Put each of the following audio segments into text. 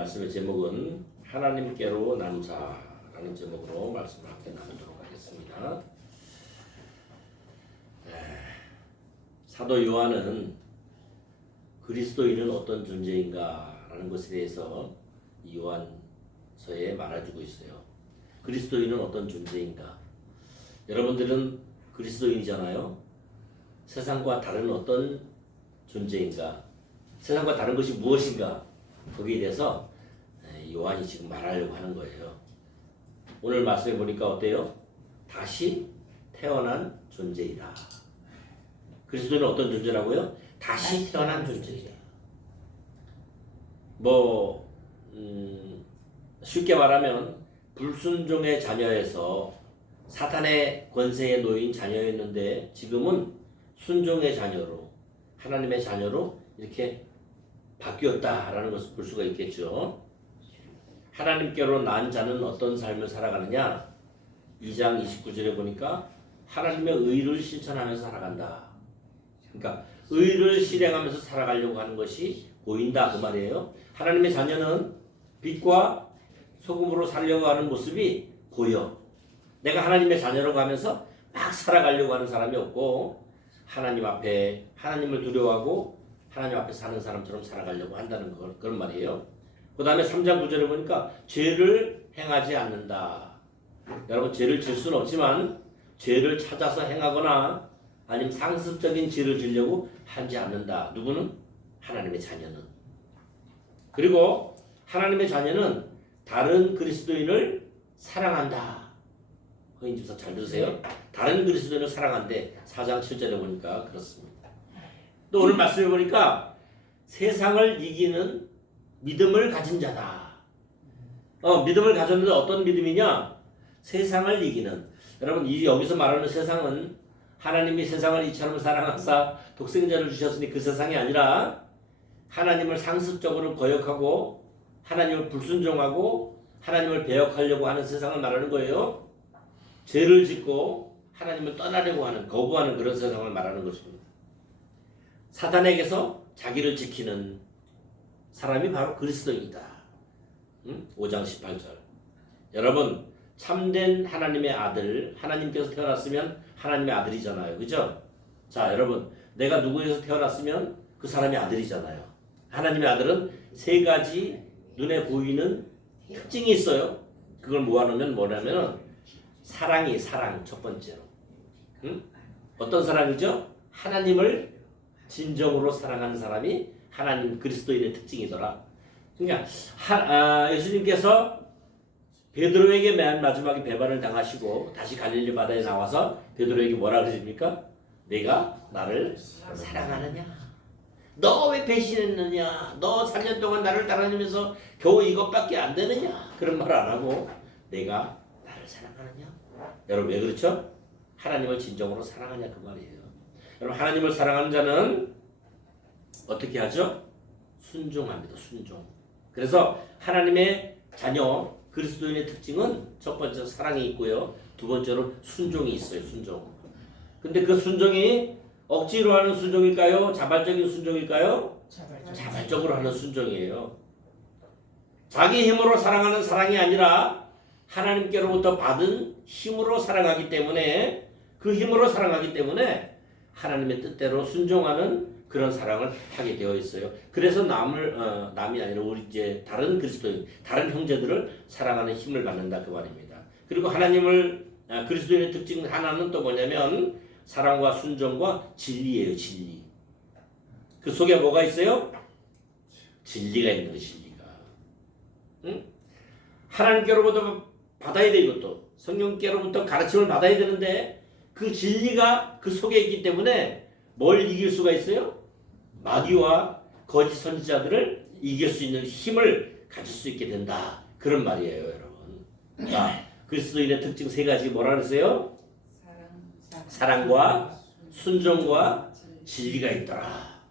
말씀의 제목은 하나님께로 남자라는 제목으로 말씀을 함께 나누도록 하겠습니다. 사도 요한은 그리스도인은 어떤 존재인가라는 것에 대해서 이 요한서에 말해주고 있어요. 그리스도인은 어떤 존재인가? 여러분들은 그리스도인이잖아요. 세상과 다른 어떤 존재인가? 세상과 다른 것이 무엇인가? 거기에 대해서 요한이 지금 말하려고 하는 거예요. 오늘 말씀해 보니까 어때요? 다시 태어난 존재이다. 그리스도는 어떤 존재라고요? 다시 태어난 존재이다. 쉽게 말하면 불순종의 자녀에서 사탄의 권세에 놓인 자녀였는데 지금은 순종의 자녀로, 하나님의 자녀로 이렇게 바뀌었다라는 것을 볼 수가 있겠죠. 하나님께로 난 자는 어떤 삶을 살아가느냐? 2장 29절에 보니까 하나님의 의를 실천하면서 살아간다. 그러니까 의를 실행하면서 살아가려고 하는 것이 보인다 그 말이에요. 하나님의 자녀는 빛과 소금으로 살려고 하는 모습이 보여. 내가 하나님의 자녀로 가면서 막 살아가려고 하는 사람이 없고 하나님 앞에 하나님을 두려워하고 하나님 앞에 사는 사람처럼 살아가려고 한다는 그런 말이에요. 그 다음에 3장 9절에 보니까 죄를 행하지 않는다. 여러분 죄를 질 수는 없지만 죄를 찾아서 행하거나 아니면 상습적인 죄를 지려고 하지 않는다. 누구는? 하나님의 자녀는. 그리고 하나님의 자녀는 다른 그리스도인을 사랑한다. 허인집사 잘 들으세요. 다른 그리스도인을 사랑한대. 4장 7절에 보니까 그렇습니다. 또 오늘 말씀해 보니까 세상을 이기는 믿음을 가진 자다. 믿음을 가졌는데 어떤 믿음이냐? 세상을 이기는. 여러분 여기서 말하는 세상은 하나님이 세상을 이처럼 사랑하사 독생자를 주셨으니 그 세상이 아니라 하나님을 상습적으로 거역하고 하나님을 불순종하고 하나님을 배역하려고 하는 세상을 말하는 거예요. 죄를 짓고 하나님을 떠나려고 하는, 거부하는 그런 세상을 말하는 것입니다. 사단에게서 자기를 지키는 사람이 바로 그리스도인이다. 5장 18절. 여러분 참된 하나님의 아들, 하나님께서 태어났으면 하나님의 아들이잖아요. 그죠? 자 여러분 내가 누구에서 태어났으면 그 사람이 아들이잖아요. 하나님의 아들은 세 가지 눈에 보이는 특징이 있어요. 그걸 모아놓으면 뭐냐면 사랑 첫 번째로. 어떤 사랑이죠? 하나님을 진정으로 사랑하는 사람이 하나님 그리스도인의 특징이더라. 그러니까 예수님께서 베드로에게 맨 마지막에 배반을 당하시고 다시 갈릴리 바다에 나와서 베드로에게 뭐라 그러십니까? 내가 나를 사랑하느냐? 너 왜 배신했느냐? 너 3년 동안 나를 따라다니면서 겨우 이것밖에 안 되느냐? 그런 말 안 하고 내가 나를 사랑하느냐? 여러분 왜 그렇죠? 하나님을 진정으로 사랑하냐 그 말이에요. 여러분 하나님을 사랑하는 자는 어떻게 하죠? 순종합니다. 순종. 그래서 하나님의 자녀 그리스도인의 특징은 첫 번째 사랑이 있고요. 두 번째로 순종이 있어요. 순종. 근데 그 순종이 억지로 하는 순종일까요? 자발적인 순종일까요? 자발적으로 하는 순종이에요. 자기 힘으로 사랑하는 사랑이 아니라 하나님께로부터 받은 힘으로 사랑하기 때문에 그 힘으로 사랑하기 때문에 하나님의 뜻대로 순종하는 그런 사랑을 하게 되어 있어요. 그래서 남이 아니라 우리 이제 다른 그리스도인, 다른 형제들을 사랑하는 힘을 받는다 그 말입니다. 그리고 그리스도인의 특징 하나는 또 뭐냐면 사랑과 순종과 진리예요. 진리. 그 속에 뭐가 있어요? 진리가 있는 거예요. 진리가. 하나님께로부터 받아야 돼 이것도. 성령께로부터 가르침을 받아야 되는데 그 진리가 그 속에 있기 때문에 뭘 이길 수가 있어요? 마귀와 거짓 선지자들을 이길 수 있는 힘을 가질 수 있게 된다. 그런 말이에요, 여러분. 자, 그리스도인의 특징 세 가지 뭐라 그랬어요? 사랑과 순종과 진리가 있더라.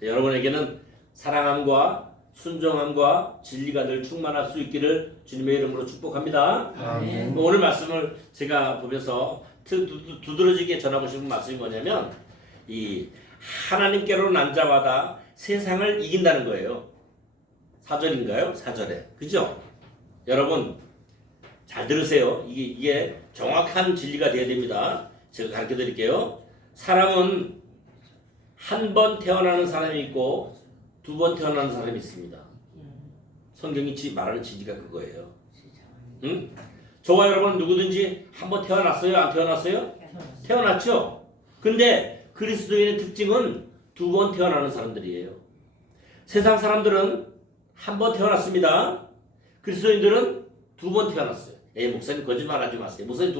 여러분에게는 사랑함과 순종함과 진리가 늘 충만할 수 있기를 주님의 이름으로 축복합니다. 아멘. 오늘 말씀을 제가 보면서 두드러지게 전하고 싶은 말씀이 뭐냐면 이 하나님께로 난 자마다 세상을 이긴다는 거예요. 4절인가요? 4절에. 그죠? 여러분 잘 들으세요. 이게 정확한 진리가 돼야 됩니다. 제가 가르쳐 드릴게요. 사람은 한 번 태어나는 사람이 있고 두 번 태어나는 사람이 있습니다. 성경이 말하는 진리가 그거예요. 응? 저와 여러분 누구든지 한 번 태어났어요? 안 태어났어요? 태어났죠? 근데 그리스도인의 특징은 두 번 태어나는 사람들이에요. 세상 사람들은 한 번 태어났습니다. 그리스도인들은 두 번 태어났어요. 목사님 거짓말하지 마세요. 목사님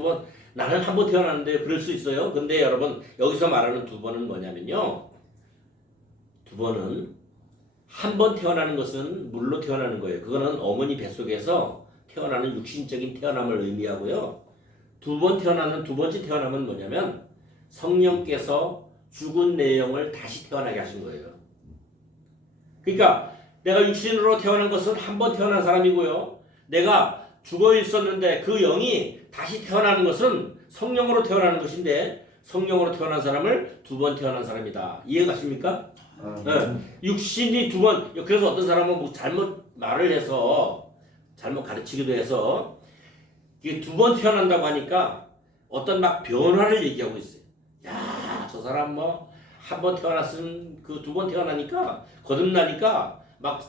나는 한 번 태어났는데 그럴 수 있어요. 근데 여러분 여기서 말하는 두 번은 뭐냐면요. 두 번은 한 번 태어나는 것은 물로 태어나는 거예요. 그거는 어머니 뱃속에서 태어나는 육신적인 태어남을 의미하고요. 두 번 태어나는 두 번째 태어남은 뭐냐면 성령께서 죽은 내 영을 다시 태어나게 하신 거예요. 그러니까 내가 육신으로 태어난 것은 한 번 태어난 사람이고요. 내가 죽어 있었는데 그 영이 다시 태어나는 것은 성령으로 태어나는 것인데 성령으로 태어난 사람을 두 번 태어난 사람이다. 이해가십니까? 네. 육신이 두 번. 그래서 어떤 사람은 뭐 잘못 말을 해서 잘못 가르치기도 해서 이게 두 번 태어난다고 하니까 어떤 막 변화를 얘기하고 있어요. 야, 저 사람 뭐 한 번 태어났으면 그 두 번 태어나니까 거듭나니까 막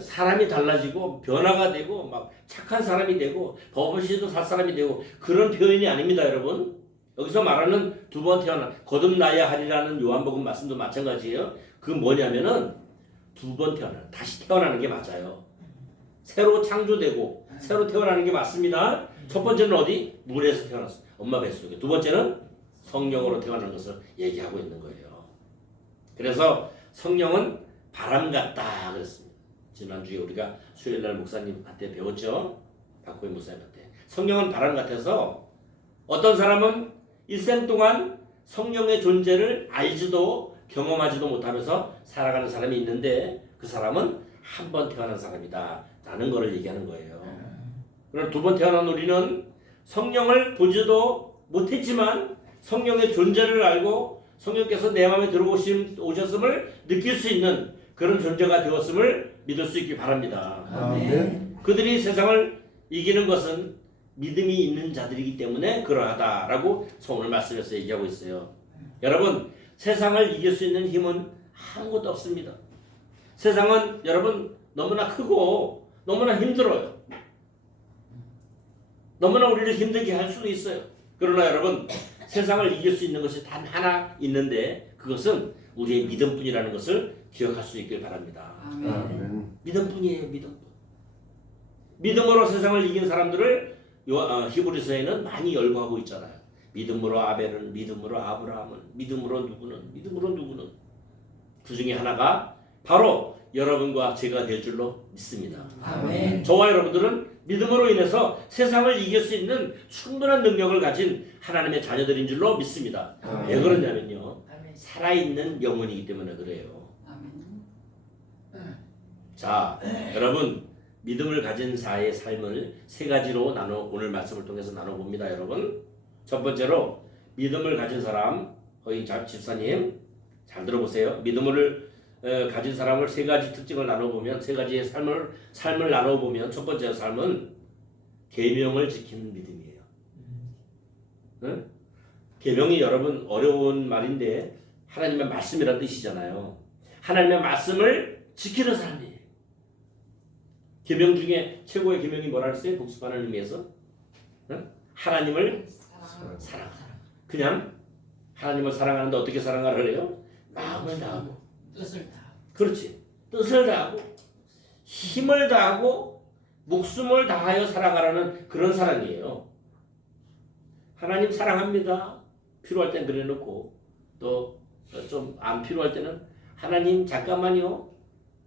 사람이 달라지고 변화가 되고 막 착한 사람이 되고 버릇이도 살 사람이 되고 그런 표현이 아닙니다, 여러분. 여기서 말하는 두 번 태어나 거듭나야 하리라는 요한복음 말씀도 마찬가지예요. 그 뭐냐면은 두 번 다시 태어나는 게 맞아요. 새로 창조되고 새로 태어나는 게 맞습니다. 첫 번째는 어디? 물에서 태어났어. 엄마 뱃속에. 두 번째는 성령으로 태어난 것을 얘기하고 있는 거예요. 그래서 성령은 바람 같다 그랬습니다. 지난주에 우리가 수요일날 목사님한테 배웠죠. 박호인 목사님한테. 성령은 바람 같아서 어떤 사람은 일생 동안 성령의 존재를 알지도 경험하지도 못하면서 살아가는 사람이 있는데 그 사람은 한 번 태어난 사람이다 라는 것을 얘기하는 거예요. 그럼 두 번 태어난 우리는 성령을 보지도 못했지만 성령의 존재를 알고 성령께서 내 마음에 들어오셨음을 느낄 수 있는 그런 존재가 되었음을 믿을 수 있기 바랍니다. 아멘. 그들이 세상을 이기는 것은 믿음이 있는 자들이기 때문에 그러하다라고 오늘 말씀에서 얘기하고 있어요. 여러분 세상을 이길 수 있는 힘은 아무것도 없습니다. 세상은 여러분 너무나 크고 너무나 힘들어요. 너무나 우리를 힘들게 할 수도 있어요. 그러나 여러분 세상을 이길 수 있는 것이 단 하나 있는데 그것은 우리의 믿음뿐이라는 것을 기억할 수 있길 바랍니다. 아멘. 믿음뿐이에요. 믿음뿐. 믿음으로 세상을 이긴 사람들을 히브리서에는 많이 열거하고 있잖아요. 믿음으로 아벨은, 믿음으로 아브라함은, 믿음으로 누구는 그 중에 하나가 바로 여러분과 제가 될 줄로 믿습니다. 아멘. 저와 여러분들은 믿음으로 인해서 세상을 이길 수 있는 충분한 능력을 가진 하나님의 자녀들인 줄로 믿습니다. 아멘. 왜 그러냐면요. 아멘. 살아있는 영혼이기 때문에 그래요. 아멘. 자, 여러분 믿음을 가진 자의 삶을 세 가지로 오늘 말씀을 통해서 나눠봅니다. 여러분 첫 번째로 믿음을 가진 사람 허인 집사님 잘 들어보세요. 믿음을 가진 사람을 세 가지 특징을 나눠보면 세 가지의 삶을 나눠보면 첫 번째 삶은 계명을 지키는 믿음이에요. 응? 계명이 여러분 어려운 말인데 하나님의 말씀이라는 뜻이잖아요. 하나님의 말씀을 지키는 사람이에요. 계명 중에 최고의 계명이 뭐라 했어요? 복습하는 의미에서 응? 하나님을 사랑하라. 그냥 하나님을 사랑하는데 어떻게 사랑하라 그래요? 마음을 다하고 뜻을 다. 그렇지. 뜻을 다하고 힘을 다하고 목숨을 다하여 사랑하라는 그런 사랑이에요. 하나님 사랑합니다. 필요할 땐 그래놓고 또 좀 안 필요할 때는 하나님 잠깐만요.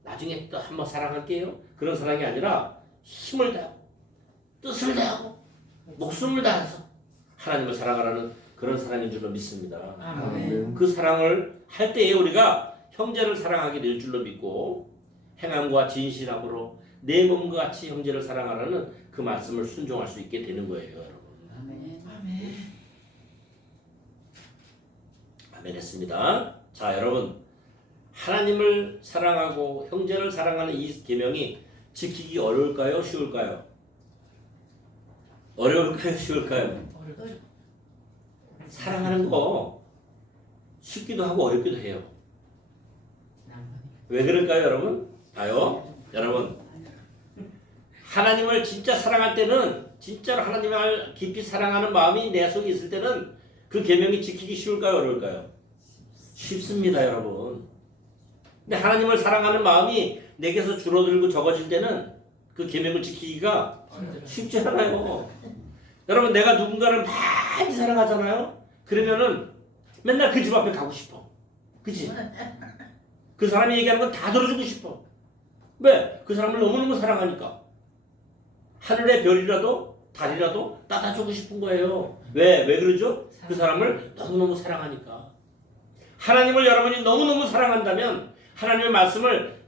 나중에 또 한번 사랑할게요. 그런 사랑이 아니라 힘을 다하고 뜻을 다하고 목숨을 다해서 하나님을 사랑하라는 그런 사랑인 줄로 믿습니다. 아멘. 그 사랑을 할 때에 우리가 형제를 사랑하게 될 줄로 믿고 행함과 진실함으로 내 몸과 같이 형제를 사랑하라는 그 말씀을 순종할 수 있게 되는 거예요, 여러분. 아멘. 아멘. 아멘 했습니다. 자, 여러분 하나님을 사랑하고 형제를 사랑하는 이 계명이 지키기 어려울까요? 쉬울까요? 어려울까요? 쉬울까요? 어렵죠. 사랑하는 거 쉽기도 하고 어렵기도 해요. 왜 그럴까요, 여러분? 봐요. 여러분, 하나님을 진짜 사랑할 때는, 진짜로 하나님을 깊이 사랑하는 마음이 내 속에 있을 때는 그 계명이 지키기 쉬울까요, 어려울까요? 쉽습니다, 여러분. 근데 하나님을 사랑하는 마음이 내게서 줄어들고 적어질 때는 그 계명을 지키기가 쉽지 않아요. 여러분, 내가 누군가를 많이 사랑하잖아요. 그러면은 맨날 그 집 앞에 가고 싶어. 그치? 그 사람이 얘기하는 건 다 들어주고 싶어. 왜? 그 사람을 너무너무 사랑하니까. 하늘의 별이라도 달이라도 따다주고 싶은 거예요. 왜? 왜 그러죠? 그 사람을 너무너무 사랑하니까. 하나님을 여러분이 너무너무 사랑한다면 하나님의 말씀을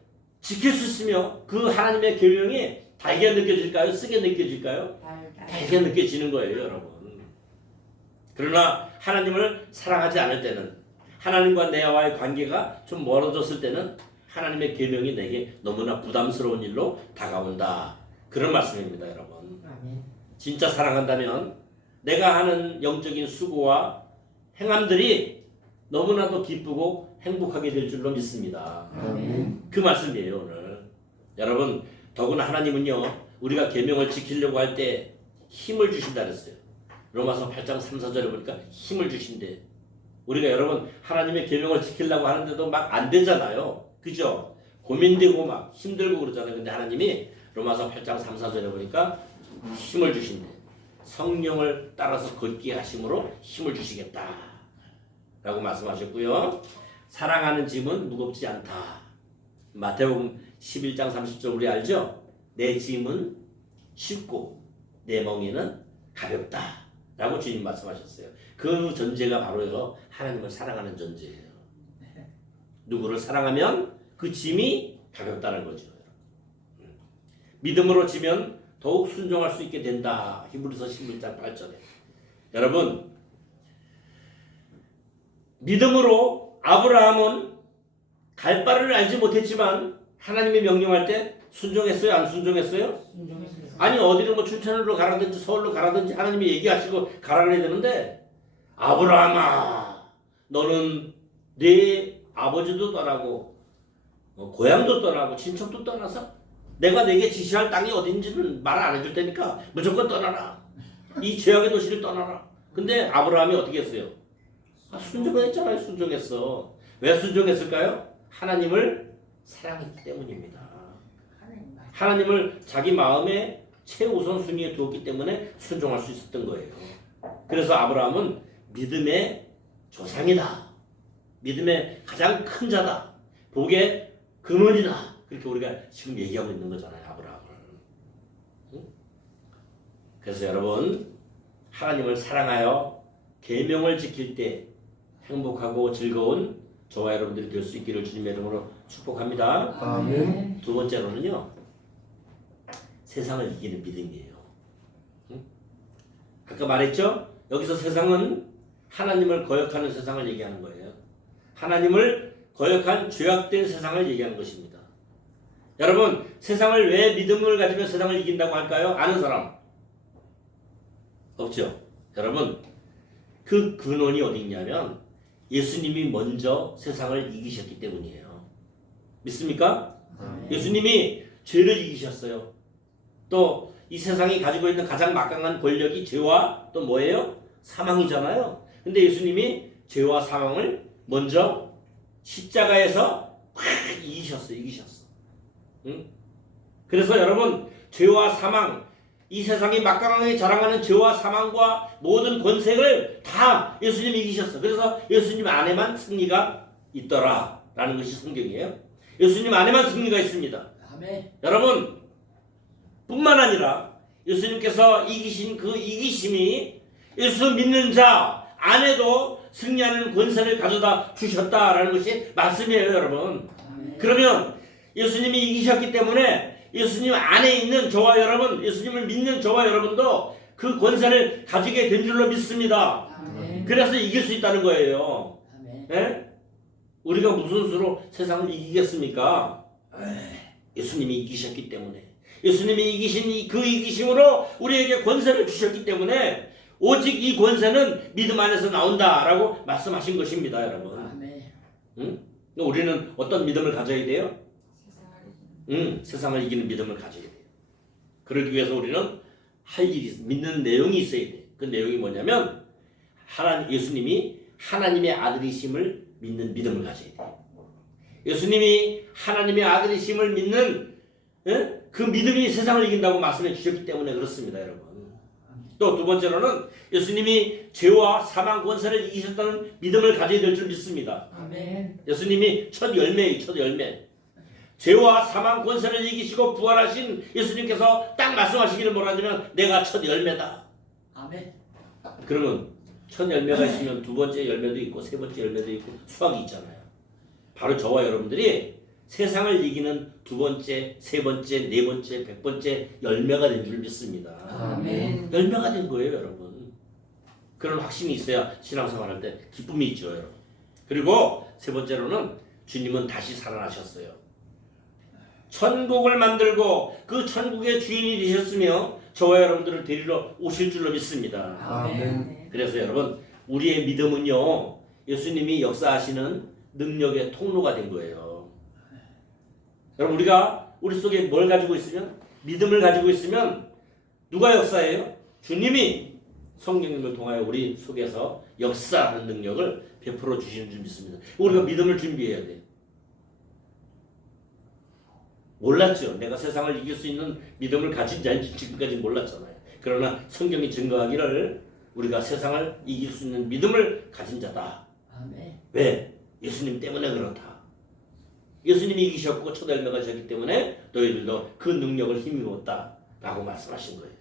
지킬 수 있으며 그 하나님의 계명이 달게 느껴질까요? 쓰게 느껴질까요? 달게 느껴지는 거예요, 여러분. 그러나 하나님을 사랑하지 않을 때는, 하나님과 내와의 관계가 좀 멀어졌을 때는 하나님의 계명이 내게 너무나 부담스러운 일로 다가온다. 그런 말씀입니다, 여러분. 진짜 사랑한다면 내가 하는 영적인 수고와 행함들이 너무나도 기쁘고 행복하게 될 줄로 믿습니다. 그 말씀이에요, 오늘. 여러분, 더구나 하나님은요, 우리가 계명을 지키려고 할 때 힘을 주신다 그랬어요. 로마서 8장 3, 4절에 보니까 힘을 주신대. 우리가 여러분 하나님의 계명을 지키려고 하는데도 막 안 되잖아요. 그죠? 고민되고 막 힘들고 그러잖아요. 근데 하나님이 로마서 8장 3, 4절에 보니까 힘을 주신대. 성령을 따라서 걷게 하심으로 힘을 주시겠다 라고 말씀하셨고요. 사랑하는 짐은 무겁지 않다. 마태복음 11장 30절 우리 알죠? 내 짐은 쉽고 내 멍에는 가볍다 라고 주님 말씀하셨어요. 그 전제가 바로요, 하나님을 사랑하는 전제예요. 누구를 사랑하면 그 짐이 가볍다는 거죠. 믿음으로 지면 더욱 순종할 수 있게 된다. 히브리서 11장 8절에. 여러분, 믿음으로 아브라함은 갈 바를 알지 못했지만 하나님이 명령할 때 순종했어요? 안 순종했어요? 아니, 어디로 뭐 춘천으로 가라든지 서울로 가라든지 하나님이 얘기하시고 가라 그래야 되는데, 아브라함아, 너는 네 아버지도 떠나고 고향도 떠나고 친척도 떠나서 내가 내게 지시할 땅이 어딘지는 말 안 해줄 테니까 무조건 떠나라. 이 죄악의 도시를 떠나라. 근데 아브라함이 어떻게 했어요? 순종했잖아요. 순종했어. 왜 순종했을까요? 하나님을 사랑했기 때문입니다. 하나님을 자기 마음의 최우선 순위에 두었기 때문에 순종할 수 있었던 거예요. 그래서 아브라함은 믿음의 조상이다. 믿음의 가장 큰 자다. 복의 근원이다. 그렇게 우리가 지금 얘기하고 있는 거잖아요, 아브라함을. 응? 그래서 여러분, 하나님을 사랑하여 계명을 지킬 때 행복하고 즐거운 저와 여러분들이 될 수 있기를 주님의 이름으로 축복합니다. 아멘. 두 번째로는요, 세상을 이기는 믿음이에요. 응? 아까 말했죠? 여기서 세상은 하나님을 거역하는 세상을 얘기하는 거예요. 하나님을 거역한 죄악된 세상을 얘기하는 것입니다. 여러분, 세상을 왜 믿음을 가지면 세상을 이긴다고 할까요? 아는 사람? 없죠? 여러분, 그 근원이 어디 있냐면 예수님이 먼저 세상을 이기셨기 때문이에요. 믿습니까? 예수님이 죄를 이기셨어요. 또 이 세상이 가지고 있는 가장 막강한 권력이 죄와 또 뭐예요? 사망이잖아요. 근데 예수님이 죄와 사망을 먼저 십자가에서 확 이기셨어. 응? 그래서 여러분, 죄와 사망, 이 세상이 막강하게 자랑하는 죄와 사망과 모든 권세를 다 예수님이 이기셨어. 그래서 예수님 안에만 승리가 있더라 라는 것이 성경이에요. 예수님 안에만 승리가 있습니다. 아멘. 여러분, 뿐만 아니라 예수님께서 이기신 그 이기심이 예수 믿는 자 안에도 승리하는 권세를 가져다 주셨다라는 것이 말씀이에요, 여러분. 아멘. 그러면 예수님이 이기셨기 때문에 예수님 안에 있는 저와 여러분, 예수님을 믿는 저와 여러분도 그 권세를 가지게 된 줄로 믿습니다. 아멘. 그래서 이길 수 있다는 거예요. 아멘. 예? 우리가 무슨 수로 세상을 이기겠습니까? 예수님이 이기셨기 때문에, 예수님이 이기신 그 이기심으로 우리에게 권세를 주셨기 때문에 오직 이 권세는 믿음 안에서 나온다라고 말씀하신 것입니다, 여러분. 아멘. 응? 우리는 어떤 믿음을 가져야 돼요? 세상을 이기는 믿음을 가져야 돼요. 그러기 위해서 우리는 할 일이, 믿는 내용이 있어야 돼요. 그 내용이 뭐냐면 예수님이 하나님의 아들이심을 믿는 믿음을 가져야 돼요. 예수님이 하나님의 아들이심을 믿는 그 믿음이 세상을 이긴다고 말씀해 주셨기 때문에 그렇습니다, 여러분. 또 두 번째로는 예수님이 죄와 사망 권세를 이기셨다는 믿음을 가져야 될 줄 믿습니다. 아멘. 예수님이 첫 열매예요, 첫 열매. 죄와 사망 권세를 이기시고 부활하신 예수님께서 딱 말씀하시기를 뭐라냐면 내가 첫 열매다. 아멘. 그러면 첫 열매가 있으면 두 번째 열매도 있고 세 번째 열매도 있고 수확이 있잖아요. 바로 저와 여러분들이 세상을 이기는 두 번째, 세 번째, 네 번째, 100번째 열매가 된 줄 믿습니다. 아멘. 열매가 된 거예요, 여러분. 그런 확신이 있어야 신앙생활할 때 기쁨이 있죠, 여러분. 그리고 세 번째로는 주님은 다시 살아나셨어요. 천국을 만들고 그 천국의 주인이 되셨으며 저와 여러분들을 데리러 오실 줄로 믿습니다. 아멘. 그래서 여러분, 우리의 믿음은요, 예수님이 역사하시는 능력의 통로가 된 거예요. 여러분, 우리가 우리 속에 뭘 가지고 있으면, 믿음을 가지고 있으면 누가 역사해요? 주님이 성령님을 통하여 우리 속에서 역사하는 능력을 베풀어 주시는 줄 믿습니다. 우리가 믿음을 준비해야 돼요. 몰랐죠. 내가 세상을 이길 수 있는 믿음을 가진 자인지 지금까지 몰랐잖아요. 그러나 성경이 증거하기를 우리가 세상을 이길 수 있는 믿음을 가진 자다. 아멘. 왜? 예수님 때문에 그렇다. 예수님이 이기셨고 첫 열매가 되셨기 때문에 너희들도 그 능력을 힘입었다 라고 말씀하신 거예요.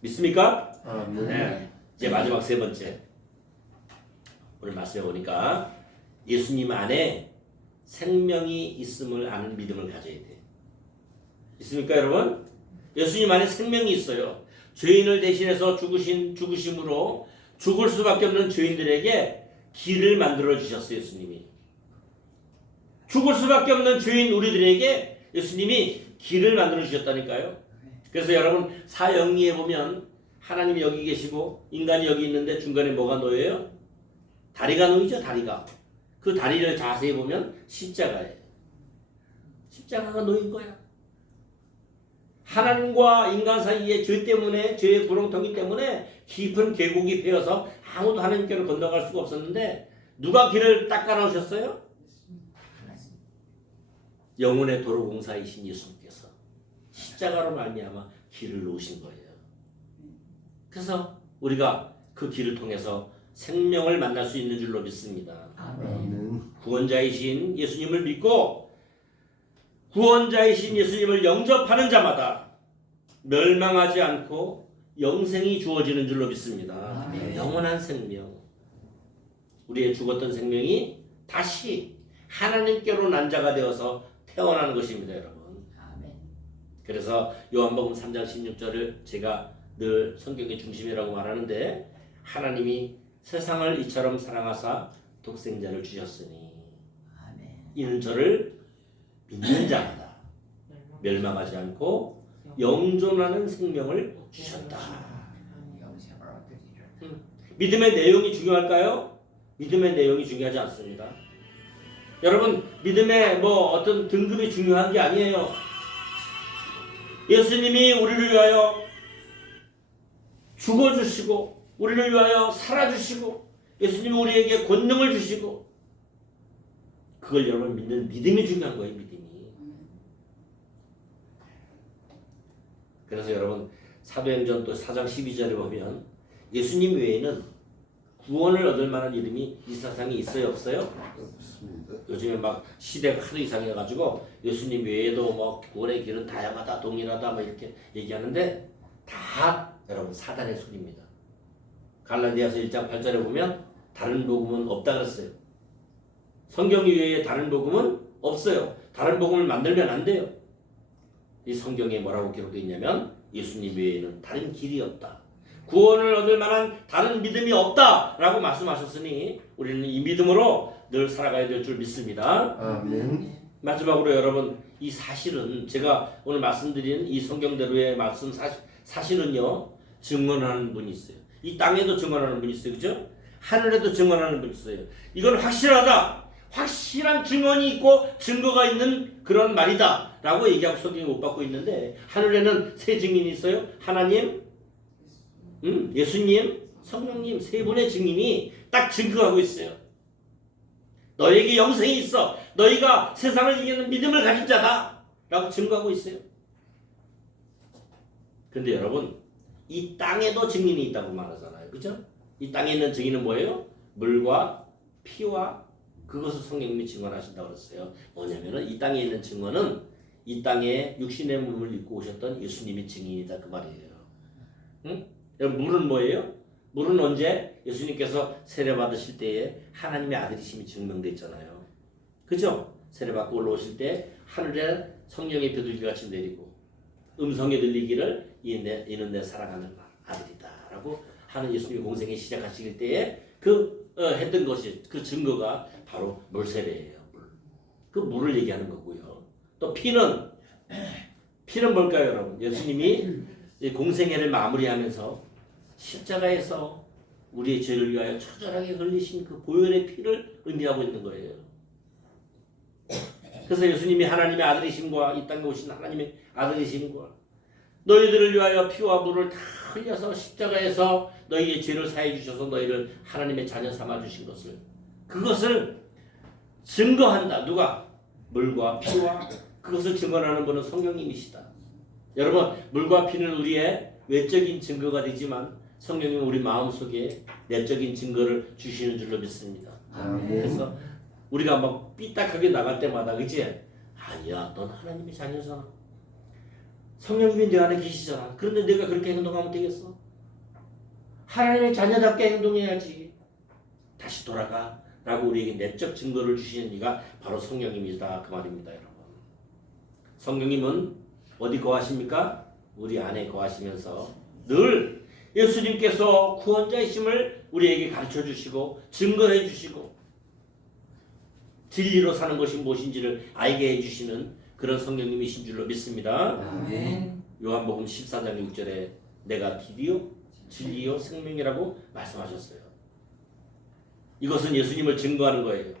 믿습니까? 아멘. 네. 이제 마지막 세 번째, 오늘 말씀해 보니까 예수님 안에 생명이 있음을 아는 믿음을 가져야 돼. 있습니까, 여러분? 예수님 안에 생명이 있어요. 죄인을 대신해서 죽으심으로 죽을 수밖에 없는 죄인들에게 길을 만들어 주셨어요, 예수님이. 죽을 수밖에 없는 죄인 우리들에게 예수님이 길을 만들어 주셨다니까요. 그래서 여러분, 사형리에 보면 하나님이 여기 계시고 인간이 여기 있는데 중간에 뭐가 놓여요? 다리가 놓이죠, 다리가. 그 다리를 자세히 보면 십자가예요. 십자가가 놓인 거야. 하나님과 인간 사이에 죄 때문에, 죄의 구렁텅이 때문에 깊은 계곡이 베어서 아무도 하나님께로 건너갈 수가 없었는데 누가 길을 닦아 놓으셨어요? 영혼의 도로공사이신 예수님께서 십자가로 말미암아 길을 놓으신 거예요. 그래서 우리가 그 길을 통해서 생명을 만날 수 있는 줄로 믿습니다. 아멘. 구원자이신 예수님을 믿고 구원자이신 예수님을 영접하는 자마다 멸망하지 않고 영생이 주어지는 줄로 믿습니다. 아멘. 영원한 생명. 우리의 죽었던 생명이 다시 하나님께로 난 자가 되어서 태어나는 것입니다, 여러분. 아멘. 그래서 요한복음 3장 16절을 제가 늘 성경의 중심이라고 말하는데, 하나님이 세상을 이처럼 사랑하사 독생자를 주셨으니 아멘. 이는 저를 믿는 자마다 멸망하지 않고 영존하는 생명을 주셨다. 영생을 얻으리라. 믿음의 내용이 중요할까요? 믿음의 내용이 중요하지 않습니다. 여러분, 믿음의 어떤 등급이 중요한 게 아니에요. 예수님이 우리를 위하여 죽어주시고 우리를 위하여 살아주시고 예수님이 우리에게 권능을 주시고, 그걸 여러분 믿는 믿음이 중요한 거예요, 믿음이. 그래서 여러분, 사도행전 또 4장 12절에 보면 예수님 외에는 구원을 얻을 만한 이름이 이 세상에 있어요, 없어요? 없습니다. 요즘에 막 시대가 하도 이상해가지고 예수님 외에도 구원의 길은 다양하다, 동일하다 이렇게 얘기하는데 다 여러분 사단의 소리입니다. 갈라디아서 1장 8절에 보면 다른 복음은 없다 그랬어요. 성경 이외에 다른 복음은 없어요. 다른 복음을 만들면 안 돼요. 이 성경에 뭐라고 기록되어 있냐면 예수님 외에는 다른 길이 없다. 구원을 얻을 만한 다른 믿음이 없다라고 말씀하셨으니 우리는 이 믿음으로 늘 살아가야 될 줄 믿습니다. 아멘. 마지막으로 여러분, 이 사실은 제가 오늘 말씀드린 이 성경대로의 말씀 사실은요, 증언하는 분이 있어요. 이 땅에도 증언하는 분이 있어요. 그죠? 하늘에도 증언하는 분이 있어요. 이건 확실하다. 확실한 증언이 있고 증거가 있는 그런 말이다 라고 얘기하고 성경이 못 받고 있는데, 하늘에는 세 증인이 있어요. 하나님, 예수님, 성령님 세 분의 증인이 딱 증거하고 있어요. 너에게 영생이 있어. 너희가 세상을 이기는 믿음을 가진 자다 라고 증거하고 있어요. 근데 여러분, 이 땅에도 증인이 있다고 말하잖아요. 그죠? 이 땅에 있는 증인은 뭐예요? 물과 피와 그것을 성령님이 증언하신다고 그랬어요. 뭐냐면은 이 땅에 있는 증언은 이 땅에 육신의 몸을 입고 오셨던 예수님이 증인이다 그 말이에요. 응? 여러분, 물은 뭐예요? 물은 언제? 예수님께서 세례 받으실 때에 하나님의 아들이심이 증명됐잖아요. 그죠? 세례 받고 올라오실 때 하늘에 성령의 비둘기 같이 내리고 음성이 들리기를 이는 내 사랑하는 아들이다 라고 하는 예수님이 공생이 시작하실 때에 했던 것이 그 증거가 바로 물세례예요. 그 물을 얘기하는 거고요. 또 피는 뭘까요, 여러분? 예수님이 공생애를 마무리하면서 십자가에서 우리의 죄를 위하여 처절하게 흘리신 그 보혈의 피를 의미하고 있는 거예요. 그래서 예수님이 하나님의 아들이심과 이 땅에 오신 하나님의 아들이심과 너희들을 위하여 피와 물을 다 흘려서 십자가에서 너희의 죄를 사해 주셔서 너희를 하나님의 자녀 삼아 주신 것을, 그것을 증거한다. 누가? 물과 피와 그것을 증언하는 분은 성령님이시다. 여러분, 물과 피는 우리의 외적인 증거가 되지만 성령님은 우리 마음속에 내적인 증거를 주시는 줄로 믿습니다. 아멘. 그래서 우리가 막 삐딱하게 나갈 때마다, 그치? 아니야, 넌 하나님의 자녀잖아. 성령님이 내 안에 계시잖아. 그런데 내가 그렇게 행동하면 되겠어? 하나님의 자녀답게 행동해야지. 다시 돌아가 라고 우리에게 내적 증거를 주시는 이가 바로 성령님이다 그 말입니다. 여러분, 성령님은 어디 거하십니까? 우리 안에 거하시면서 늘 예수님께서 구원자이심을 우리에게 가르쳐 주시고 증거해 주시고 진리로 사는 것이 무엇인지를 알게 해주시는 그런 성령님이신 줄로 믿습니다. 아멘. 요한복음 14장 6절에 내가 길이요 진리요 생명이라고 말씀하셨어요. 이것은 예수님을 증거하는 거예요.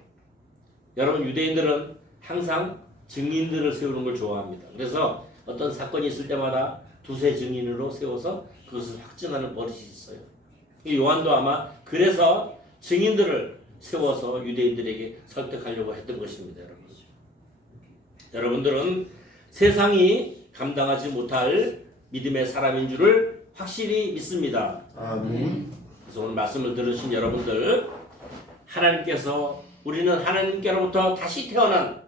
여러분, 유대인들은 항상 증인들을 세우는 걸 좋아합니다. 그래서 어떤 사건이 있을 때마다 두세 증인으로 세워서 그것을 확증하는 버릇이 있어요. 요한도 아마 그래서 증인들을 세워서 유대인들에게 설득하려고 했던 것입니다. 여러분들은 세상이 감당하지 못할 믿음의 사람인 줄을 확실히 믿습니다. 아멘. 그래서 오늘 말씀을 들으신 여러분들, 하나님께서 우리는 하나님께로부터 다시 태어난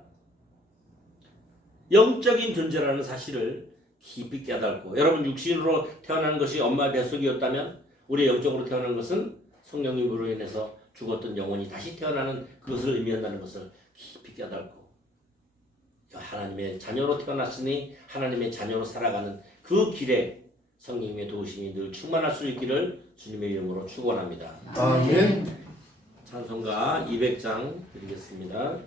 영적인 존재라는 사실을 깊이 깨닫고, 여러분 육신으로 태어난 것이 엄마 뱃속이었다면 우리 영적으로 태어난 것은 성령님으로 인해서 죽었던 영혼이 다시 태어나는 그것을 의미한다는 것을 깊이 깨닫고, 하나님의 자녀로 태어났으니 하나님의 자녀로 살아가는 그 길에 성령님의 도우심이 늘 충만할 수 있기를 주님의 이름으로 축원합니다. 아멘. 찬송가 200장 드리겠습니다.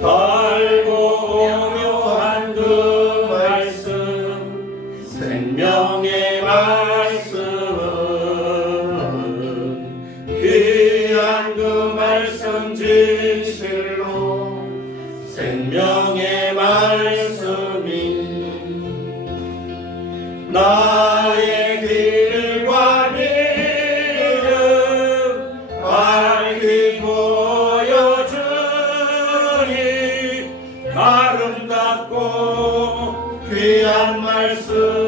달고 오묘한 그 말씀, 생명의 말씀은 귀한 그 말씀 진실로 생명의 말씀이 나의 길과 믿음 밝히 보여주니 아름답고 귀한 말씀